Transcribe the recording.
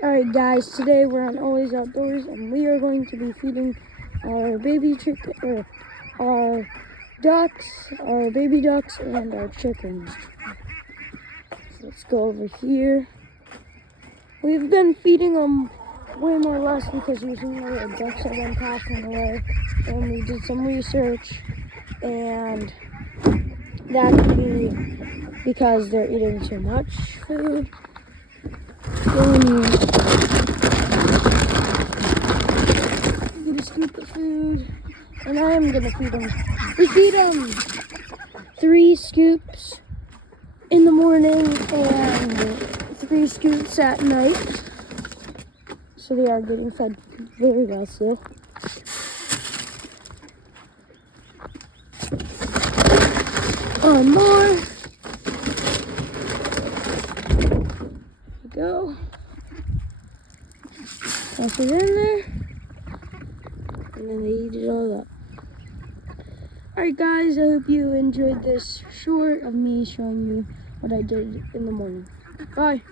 Alright guys, today we're on Always Outdoors and we are going to be feeding our baby chicken, or our ducks, our baby ducks and our chickens. So let's go over here. We've been feeding them way more or less because recently our ducks have been passing away, and we did some research, and that could be because they're eating too much food. Get a scoop of food, and I'm gonna feed them. We feed them 3 scoops in the morning and 3 scoops at night. So they are getting fed very well still. More. There we go. Toss it in there. And then they eat it all up. Alright guys, I hope you enjoyed this short of me showing you what I did in the morning. Bye.